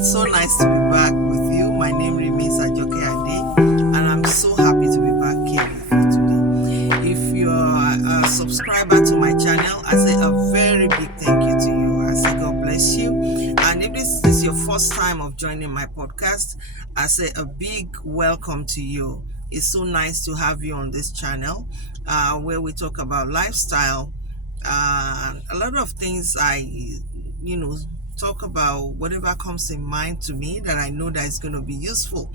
It's so nice to be back with you. My name remains Ajoke Ade, and I'm so happy to be back here with you today. If you're a subscriber to my channel, I say a very big thank you to you. I say God bless you. And if this is your first time of joining my podcast, I say a big welcome to you. It's so nice to have you on this channel where we talk about lifestyle. A lot of things talk about whatever comes in mind to me that I know that is going to be useful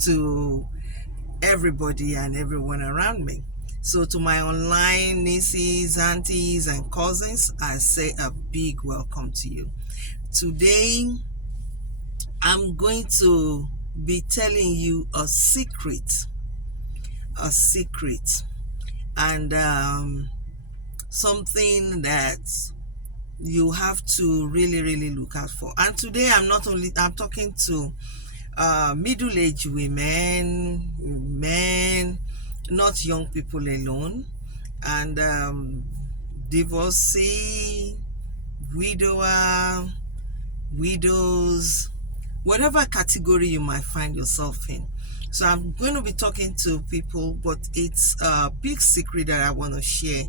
to everybody and everyone around me. So to my online nieces, aunties, and cousins, I say a big welcome to you. Today, I'm going to be telling you a secret, and something that you have to really look out for. And today I'm talking to middle-aged women, men, not young people alone, and divorcee, widower, widows, whatever category you might find yourself in. So I'm going to be talking to people, but it's a big secret that I want to share.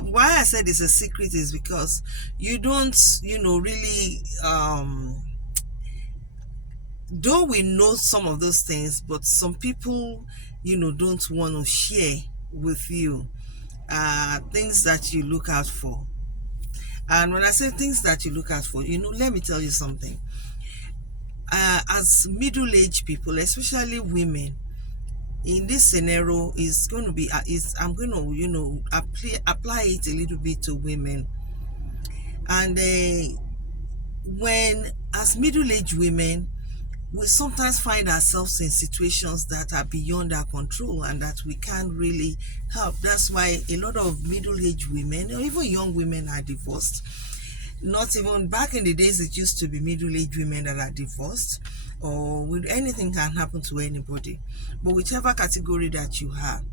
Why I said it's a secret is because you don't, really, though we know some of those things, but some people, don't want to share with you things that you look out for. And when I say things that you look out for, let me tell you something. As middle-aged people, especially women, in this scenario is going to be I'm going to apply it a little bit to women. And when as middle-aged women, we sometimes find ourselves in situations that are beyond our control and that we can't really help. That's why a lot of middle-aged women or even young women are divorced. Not even back in the days, it used to be middle-aged women that are divorced, or anything can happen to anybody. But whichever category that you have,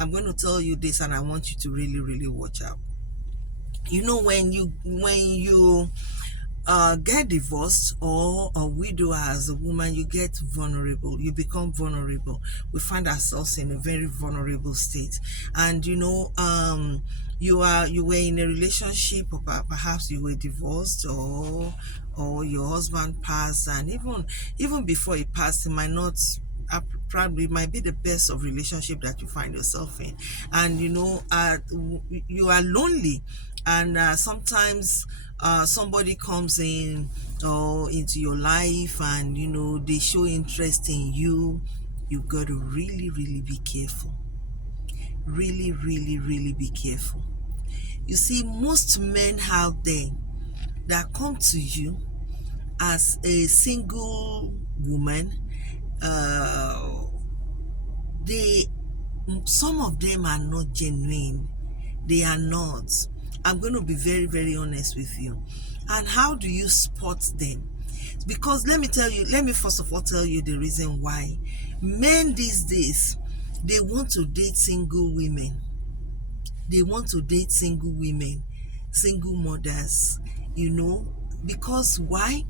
I'm going to tell you this, and I want you to really watch out. When you get divorced or a widow as a woman, you get vulnerable. You become vulnerable. We find ourselves in a very vulnerable state. And you were in a relationship, or perhaps you were divorced, or your husband passed, and even before he passed, it might not probably might be the best of relationship that you find yourself in. And you are lonely, and sometimes somebody comes in into your life, and they show interest in you. You got to really be careful. Really be careful. You see, most men out there that come to you as a single woman, some of them are not genuine. They are not. I'm going to be very honest with you. And how do you spot them? Because let me first of all tell you the reason why men these days, they want to date single women. They want to date single women, single mothers, because why?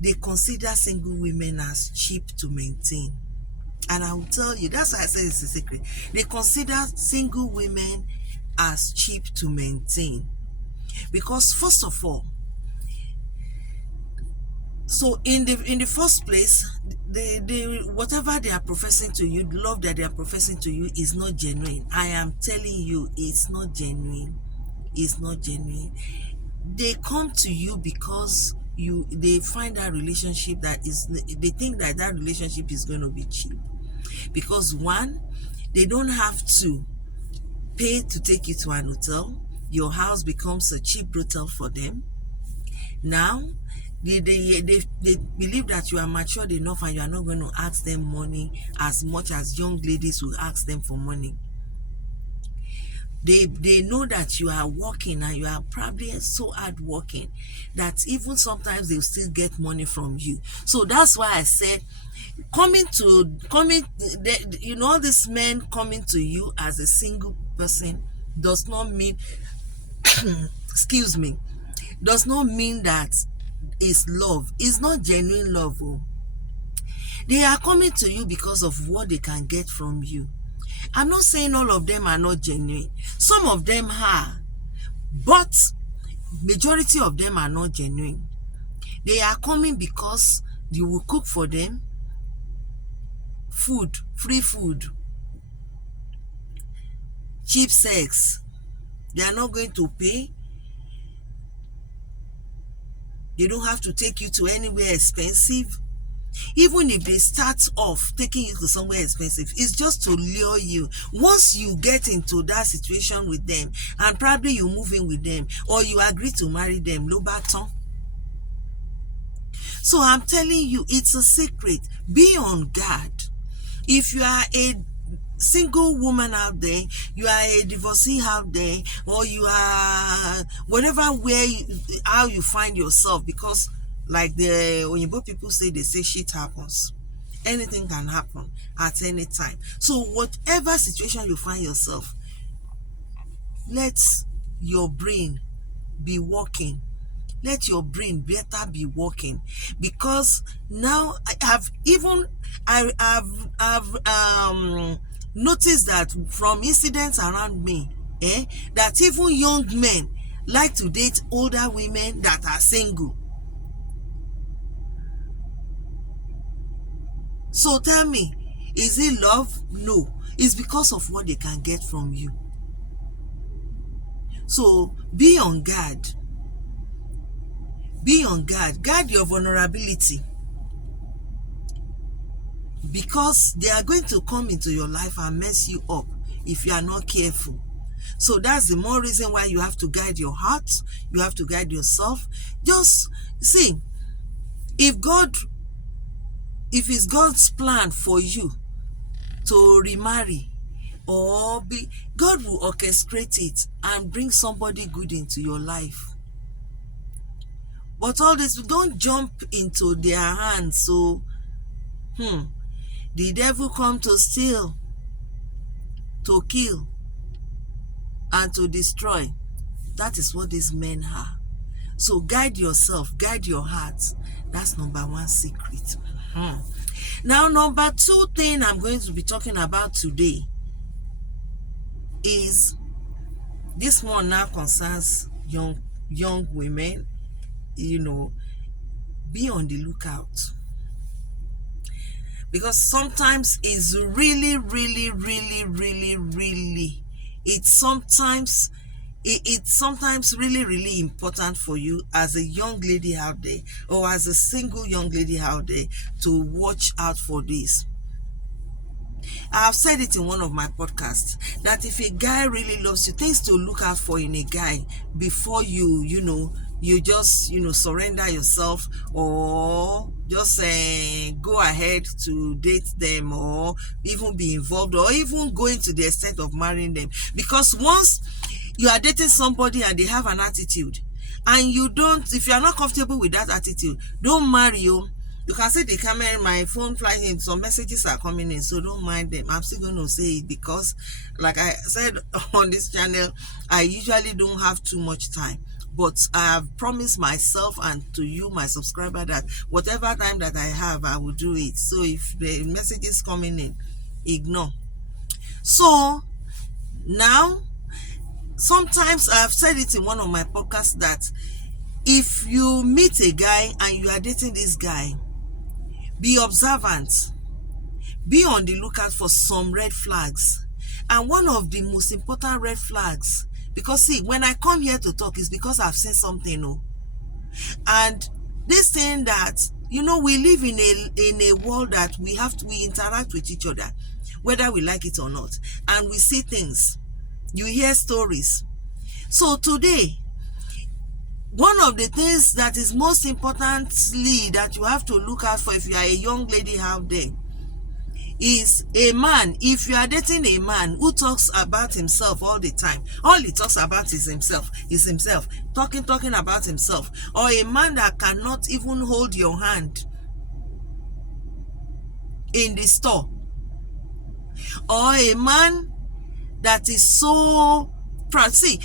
They consider single women as cheap to maintain. And I will tell you, that's why I say it's a secret. They consider single women as cheap to maintain. Because first of all, so in the first place, they whatever they are professing to you, the love that they are professing to you is not genuine. I am telling you, it's not genuine. It's not genuine. They come to you because they find that relationship they think that relationship is going to be cheap. Because one, they don't have to pay to take you to an hotel. Your house becomes a cheap hotel for them. Now, they believe that you are matured enough and you are not going to ask them money as much as young ladies will ask them for money. They know that you are working and you are probably so hard working that even sometimes they'll still get money from you. So that's why I said this men coming to you as a single person does not mean excuse me, does not mean that is love. It's not genuine love. Oh. They are coming to you because of what they can get from you. I'm not saying all of them are not genuine. Some of them are, but majority of them are not genuine. They are coming because you will cook for them, food, free food, cheap sex. They are not going to pay. They don't have to take you to anywhere expensive. Even if they start off taking you to somewhere expensive, it's just to lure you. Once you get into that situation with them, and probably you move in with them, or you agree to marry them, lo baton. So I'm telling you, it's a secret. Be on guard. If you are a single woman out there, you are a divorcee out there, or you are whatever how you find yourself, because like the Oyinbo people say, they say shit happens. Anything can happen at any time. So whatever situation you find yourself, let your brain be working. Let your brain better be working, because now I've noticed that from incidents around me, that even young men like to date older women that are single. So tell me, is it love? No, it's because of what they can get from you. So be on guard. Be on guard. Guard your vulnerability, because they are going to come into your life and mess you up if you are not careful. So that's the more reason why you have to guide your heart. You have to guide yourself. Just see, if it's God's plan for you to remarry or be, God will orchestrate it and bring somebody good into your life. But all this, don't jump into their hands. So the devil come to steal, to kill, and to destroy. That is what these men are. So guide yourself, guide your heart. That's number one secret. Now, number two thing I'm going to be talking about today is, this one now concerns young women. You know, be on the lookout, because sometimes it's really it's sometimes really important for you as a young lady out there, or as a single young lady out there, to watch out for this. I've said it in one of my podcasts that if a guy really loves you, things to look out for in a guy before you just surrender yourself, or just go ahead to date them, or even be involved, or even going to the extent of marrying them. Because once you are dating somebody and they have an attitude, and if you are not comfortable with that attitude, don't marry you. You can see the camera, my phone flying in, some messages are coming in, so don't mind them. I'm still going to say it because, like I said on this channel, I usually don't have too much time. But I have promised myself and to you, my subscriber, that whatever time that I have, I will do it. So if the message is coming in, ignore. So now, sometimes I've said it in one of my podcasts that if you meet a guy and you are dating this guy, be observant. Be on the lookout for some red flags. And one of the most important red flags, because see, when I come here to talk, is because I've seen something. And this thing that, we live in a world that we interact with each other, whether we like it or not. And we see things. You hear stories. So today, one of the things that is most importantly that you have to look out for if you are a young lady out there is a man. If you are dating a man who talks about himself all the time, all he talks about is himself, talking about himself, or a man that cannot even hold your hand in the store, or a man that is so proud. See,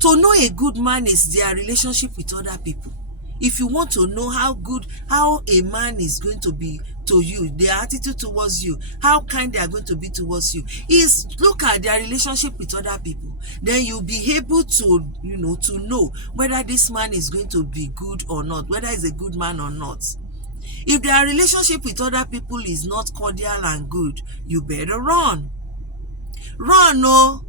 to know a good man is their relationship with other people. If you want to know how a man is going to be to you, their attitude towards you, how kind they are going to be towards you, is look at their relationship with other people. Then you'll be able to, to know whether this man is going to be good or not, whether he's a good man or not. If their relationship with other people is not cordial and good, you better run. Run, no.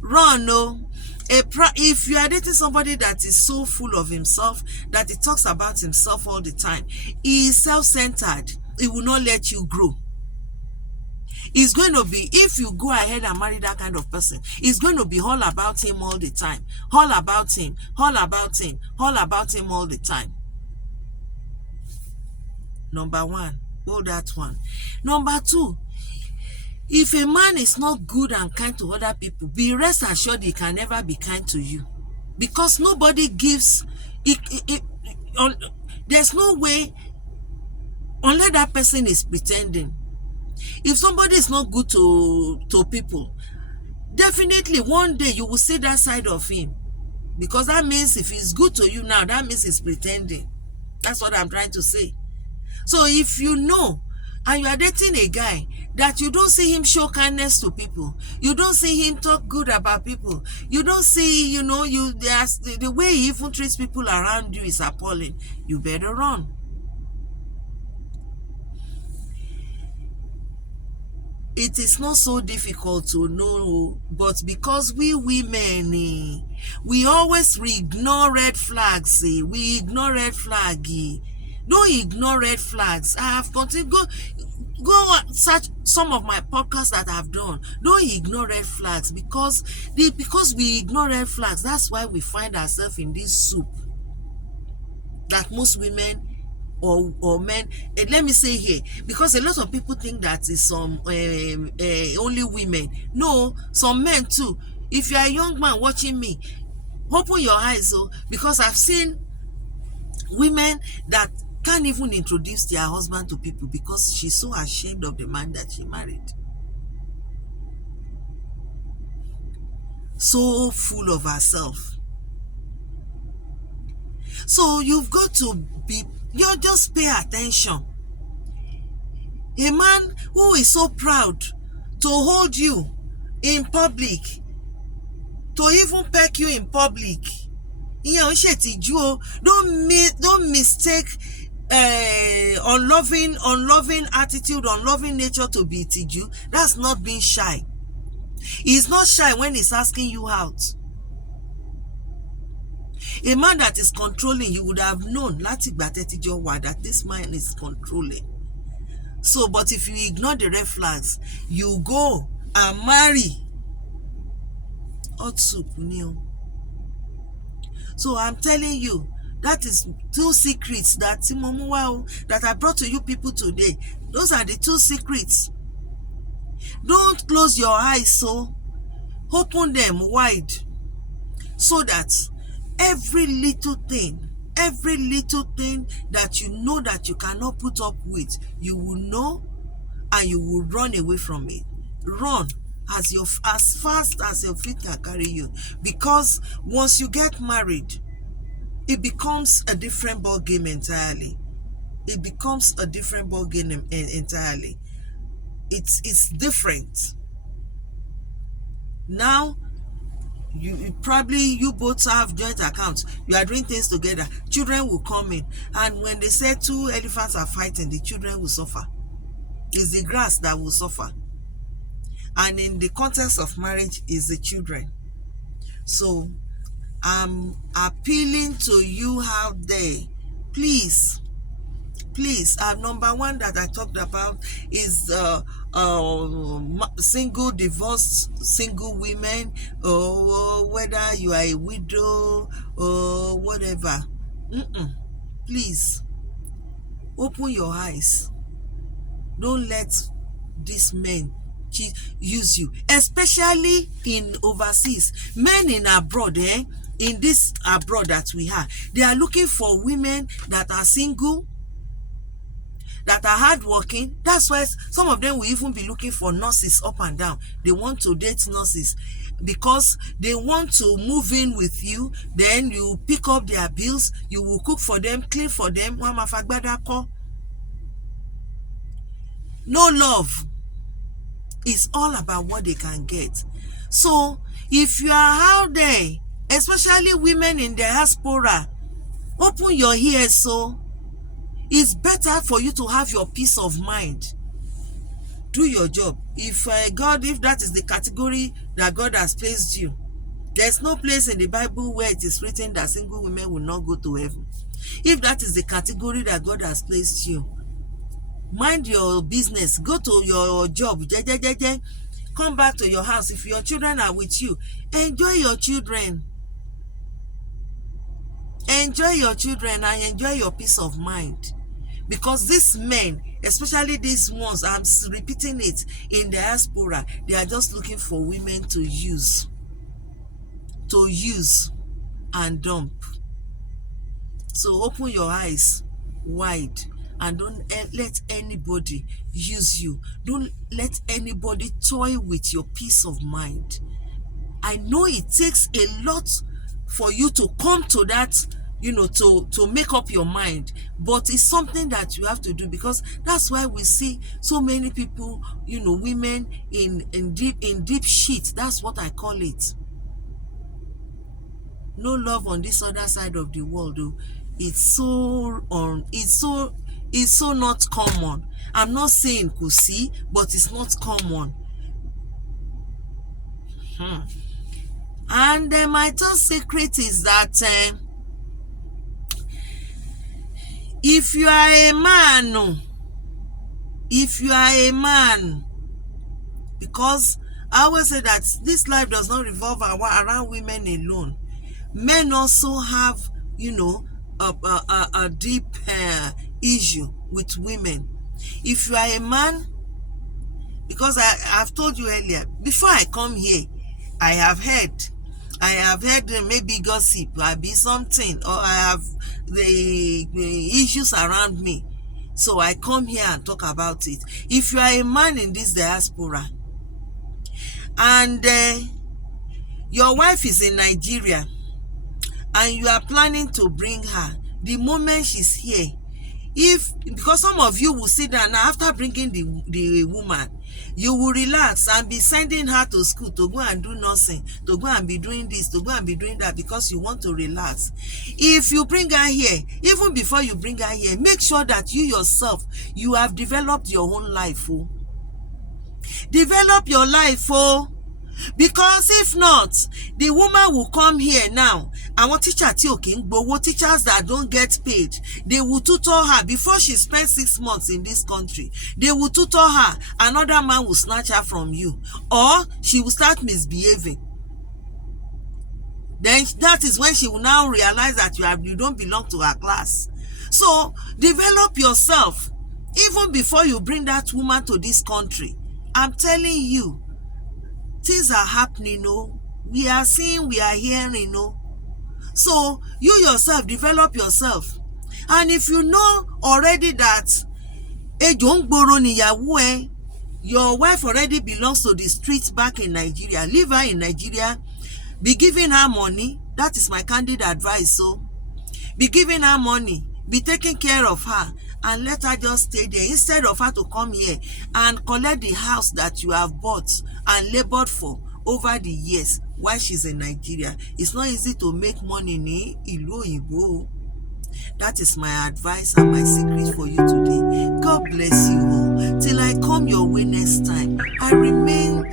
Run, no. If you are dating somebody that is so full of himself, that he talks about himself all the time, he is self-centered, he will not let you grow. It's going to be, if you go ahead and marry that kind of person, it's going to be all about him all the time. All about him, all about him, all about him all the time. Number one, hold that one. Number two, if a man is not good and kind to other people, be rest assured he can never be kind to you. Because nobody gives, there's no way, unless that person is pretending. If somebody is not good to people, definitely one day you will see that side of him. Because that means if he's good to you now, that means he's pretending. That's what I'm trying to say. So if you know, and you are dating a guy that you don't see him show kindness to people, you don't see him talk good about people, you don't see, the way he even treats people around you is appalling, you better run. It is not so difficult to know, but because we women, we always ignore red flags. We ignore red flag. Don't ignore red flags. I have continued. Go search some of my podcasts that I've done. Don't ignore red flags, because we ignore red flags, that's why we find ourselves in this soup that most women or men, let me say here, because a lot of people think that it's some only women. No, some men too. If you are a young man watching me, open your eyes, because I've seen women that can't even introduce their husband to people because she's so ashamed of the man that she married. So full of herself. So you've got to be, just pay attention. A man who is so proud to hold you in public, to even peck you in public, don't mistake unloving attitude, unloving nature to be tiju. That's not being shy. He's not shy when he's asking you out. A man that is controlling, you would have known that this man is controlling. So, but if you ignore the red flags, you go and marry hot soup. So I'm telling you, that is 2 secrets that I brought to you people today. Those are the 2 secrets. Don't close your eyes, so open them wide, so that every little thing that you know that you cannot put up with, you will know and you will run away from it. Run as fast as your feet can carry you, because once you get married, it becomes a different ball game entirely. It becomes a different ball game entirely. It's different. Now, you both have joint accounts. You are doing things together. Children will come in, and when they say 2 elephants are fighting, the children will suffer. It's the grass that will suffer. And in the context of marriage, is the children. So I'm appealing to you out there, please, number one that I talked about is single, divorced, single women, or whether you are a widow or whatever. Please, open your eyes. Don't let these men use you, especially in overseas. Men in abroad, in this abroad that we have, they are looking for women that are single, that are hardworking. That's why some of them will even be looking for nurses up and down. They want to date nurses because they want to move in with you. Then you pick up their bills, you will cook for them, clean for them. No love. It's all about what they can get. So if you are out there, especially women in the diaspora, open your ears. So it's better for you to have your peace of mind. Do your job. If that is the category that God has placed you, there's no place in the Bible where it is written that single women will not go to heaven. If that is the category that God has placed you, mind your business. Go to your job. Come back to your house. If your children are with you, enjoy your children. Enjoy your children and enjoy your peace of mind. Because these men, especially these ones, I'm repeating it, in the diaspora, they are just looking for women to use and dump. So open your eyes wide and don't let anybody use you. Don't let anybody toy with your peace of mind. I know it takes a lot for you to come to that, to make up your mind, but it's something that you have to do, because that's why we see so many people, women in deep shit. That's what I call it. No love on this other side of the world, though. It's so not common. I'm not saying kusi, but it's not common. And my third secret is that if you are a man, because I always say that this life does not revolve around women alone. Men also have, a deep issue with women. If you are a man, because I've told you earlier, before I come here, I have heard maybe gossip, be something, or I have the issues around me. So I come here and talk about it. If you are a man in this diaspora and your wife is in Nigeria and you are planning to bring her, the moment she's here, because some of you will sit down after bringing the woman, you will relax and be sending her to school to go and do nursing, to go and be doing this, to go and be doing that, because you want to relax. If you bring her here, even before you bring her here, make sure that you yourself, you have developed your own life. Develop your life, because if not, the woman will come here now. Àwọn teacher tí ò kí ń gbowó, teachers that don't get paid, they will tutor her before she spends 6 months in this country. They will tutor her. Another man will snatch her from you, or she will start misbehaving. Then that is when she will now realize that you don't belong to her class. So develop yourself even before you bring that woman to this country. I'm telling you, things are happening. We are seeing, we are hearing. So you yourself, develop yourself. And if you know already that your wife already belongs to the streets back in Nigeria, leave her in Nigeria, be giving her money. That is my candid advice. So be giving her money, be taking care of her, and let her just stay there, instead of her to come here and collect the house that you have bought and labored for over the years while she's in Nigeria. It's not easy to make money in Ìlú Òyìnbó. That is my advice and my secret for you today. God bless you all. Till I come your way next time, I remain